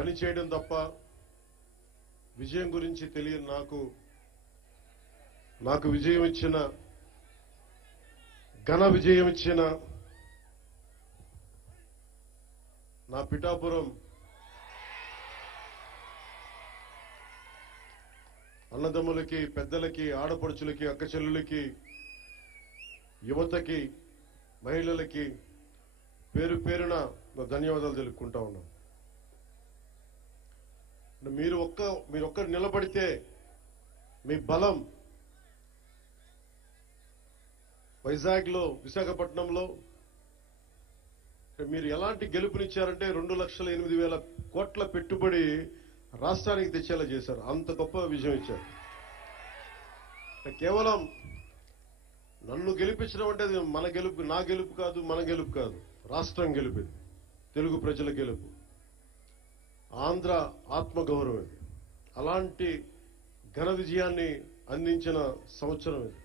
పని చేయడం తప్ప విజయం గురించి తెలియని నాకు విజయం ఇచ్చిన ఘన విజయం ఇచ్చిన నా పిఠాపురం అన్నదమ్ములకి, పెద్దలకి, ఆడపడుచులకి, అక్కచెల్లులకి, యువతకి, మహిళలకి పేరు పేరున ధన్యవాదాలు తెలుపుకుంటా ఉన్నాం. మీరు ఒక్కరు నిలబడితే మీ బలం వైజాగ్లో, విశాఖపట్నంలో మీరు ఎలాంటి గెలుపునిచ్చారంటే 2,08,000 కోట్ల పెట్టుబడి రాష్ట్రానికి తెచ్చేలా చేశారు. అంత గొప్ప విజయం ఇచ్చారు. కేవలం నన్ను గెలిపించడం అంటే అది మన గెలుపు, నా గెలుపు కాదు, మన గెలుపు కాదు, రాష్ట్రం గెలుపు, తెలుగు ప్రజల గెలుపు, ఆంధ్ర ఆత్మగౌరవం. అలాంటి ఘన విజయాన్ని అందించిన సంవత్సరం ఇది.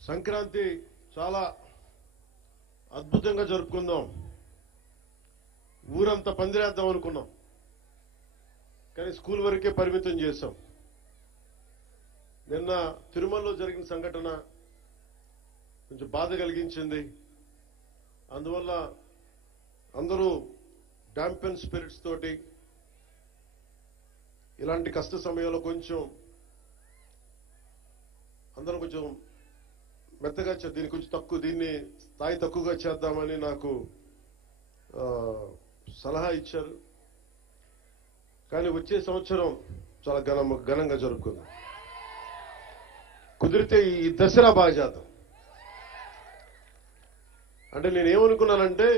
సంక్రాంతి చాలా అద్భుతంగా జరుపుకుందాం, ఊరంతా పందిరేద్దాం అనుకున్నాం, కానీ స్కూల్ వరకే పరిమితం చేశాం. నిన్న తిరుమలలో జరిగిన సంఘటన కొంచెం బాధ కలిగించింది. అందువల్ల అందరూ డాంపెన్ స్పిరిట్స్ తోటి ఇలాంటి కష్ట సమయంలో అందరూ కొంచెం మెత్తగా దీన్ని కొంచెం దీన్ని స్థాయి తక్కువగా చేద్దామని నాకు సలహా ఇచ్చారు. కానీ వచ్చే సంవత్సరం చాలా ఘనంగా జరుపుకుందాం. కుదిరితే ఈ దసరా బాగా చేద్దాం. అంటే నేనేమనుకున్నానంటే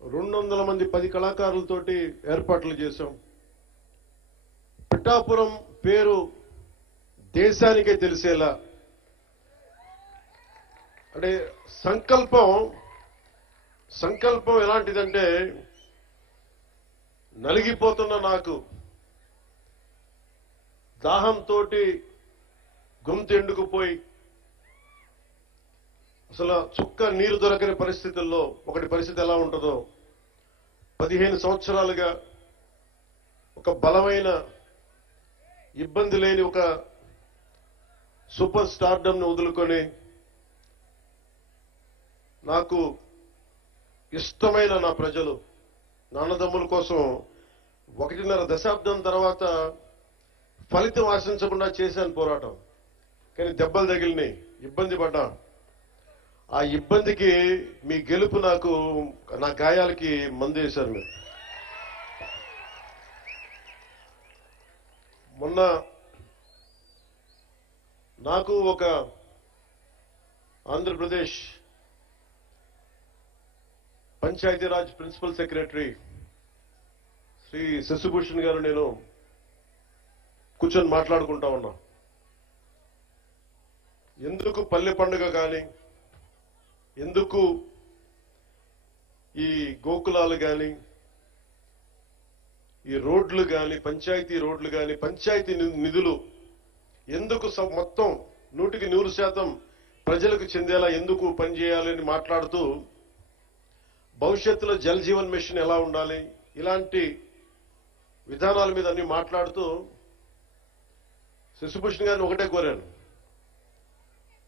200 మంది 10 కళాకారులతోటి ఏర్పాట్లు చేశాం. పిఠాపురం పేరు దేశానికే తెలిసేలా, అంటే సంకల్పం ఎలాంటిదంటే నలిగిపోతున్న నాకు దాహంతో గొంతు ఎండుకుపోయి అసలు చుక్క నీరు దొరకని పరిస్థితుల్లో ఒకటి పరిస్థితి ఎలా ఉంటుందో 15 సంవత్సరాలుగా ఒక బలమైన ఇబ్బంది లేని ఒక సూపర్ స్టార్డమ్ ను వదులుకొని నాకు ఇష్టమైన నా ప్రజలు, నా అన్నదమ్ముల కోసం 1.5 దశాబ్దం తర్వాత ఫలితం ఆశించకుండా చేశాను పోరాటం. కానీ దెబ్బలు తగిలినాయి, ఇబ్బంది పడ్డా. ఆ ఇబ్బందికి మీ గెలుపు నా గాయాలకి మందు వేశారు మీరు. మొన్న నాకు ఒక ఆంధ్రప్రదేశ్ పంచాయతీరాజ్ ప్రిన్సిపల్ సెక్రటరీ శ్రీ శశిభూషణ్ గారు నేను కూర్చొని మాట్లాడుకుంటా ఉన్నా. ఎందుకు పల్లె పండుగ కానీ, ఎందుకు ఈ గోకులాలు కానీ, ఈ రోడ్లు కానీ, పంచాయతీ రోడ్లు కానీ, పంచాయతీ నిధులు ఎందుకు మొత్తం 100% ప్రజలకు చెందేలా ఎందుకు పనిచేయాలని మాట్లాడుతూ, భవిష్యత్తులో జల్ జీవన్ మిషన్ ఎలా ఉండాలి, ఇలాంటి విధానాల మీద అన్ని మాట్లాడుతూ శశిభూషణ్ గారిని ఒకటే కోరాను.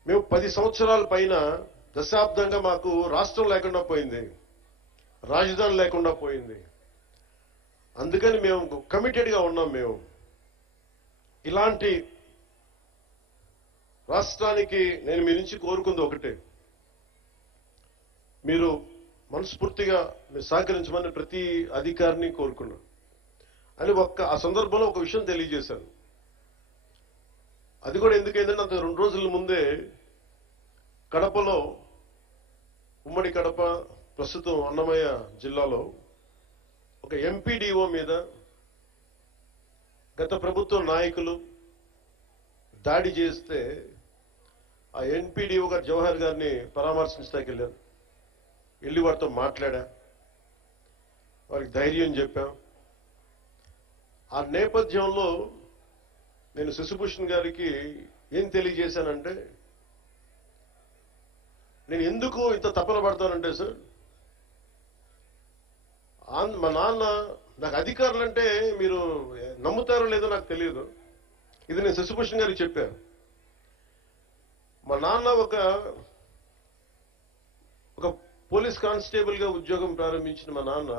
మేము 10 సంవత్సరాల పైన దశాబ్దంగా మాకు రాష్ట్రం లేకుండా పోయింది, రాజధాని లేకుండా పోయింది. అందుకని మేము కమిటెడ్ గా ఉన్నాం. మేము ఇలాంటి రాష్ట్రానికి నేను మీ నుంచి కోరుకుంది ఒకటే, మీరు మనస్ఫూర్తిగా మీరు సహకరించమని ప్రతి అధికారిని కోరుకున్నాను అని ఆ సందర్భంలో ఒక విషయం తెలియజేశాను. అది కూడా ఎందుకైందంటే అంత 2 రోజుల ముందే కడపలో, ఉమ్మడి కడప ప్రస్తుతం అన్నమయ్య జిల్లాలో ఒక ఎంపీడీఓ మీద గత ప్రభుత్వ నాయకులు దాడి చేస్తే ఆ ఎంపీడీఓ గారు జవహర్ గారిని పరామర్శించడానికి వెళ్ళాను. వెళ్ళి వారితో మాట్లాడా, వారికి ధైర్యం చెప్పాం. ఆ నేపథ్యంలో నేను శశిభూషణ్ గారికి ఏం తెలియజేశానంటే, నేను ఎందుకు ఇంత తపన పడతానంటే సార్, మా నాన్న నాకు అధికారులు అంటే మీరు నమ్ముతారో లేదో నాకు తెలియదు. ఇది నేను శశిభూషణ్ గారికి చెప్పాను. మా నాన్న ఒక పోలీస్ కానిస్టేబుల్ గా ఉద్యోగం ప్రారంభించిన మా నాన్న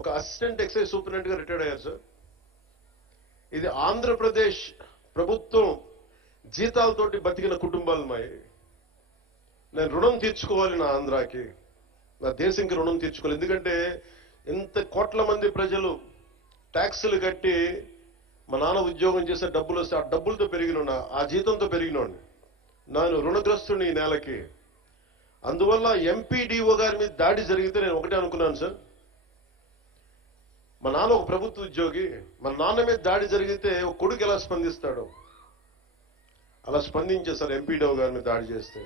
ఒక అసిస్టెంట్ ఎక్సైజ్ సూపరింటెండెంట్ గా రిటైర్డ్ అయ్యారు సార్. ఇది ఆంధ్రప్రదేశ్ ప్రభుత్వం జీతాలతోటి బతికిన కుటుంబాలు మాయి. నేను రుణం తీర్చుకోవాలి నా ఆంధ్రాకి, నా దేశంకి రుణం తీర్చుకోవాలి. ఎందుకంటే ఇంత కోట్ల మంది ప్రజలు ట్యాక్సులు కట్టి మా నాన్న ఉద్యోగం చేసే డబ్బులు వస్తే ఆ డబ్బులతో పెరిగిన ఆ జీతంతో పెరిగినోండి. నేను రుణగ్రస్తుని ఈ నేలకి. అందువల్ల ఎంపీడీఓ గారి మీద దాడి జరిగితే నేను ఒకటే అనుకున్నాను సార్, మా నాన్న ఒక ప్రభుత్వ ఉద్యోగి, మా నాన్న మీద దాడి జరిగితే ఒక కొడుకు ఎలా స్పందిస్తాడు, అలా స్పందించే సార్ ఎంపీడీఓ గారి మీద దాడి చేస్తే.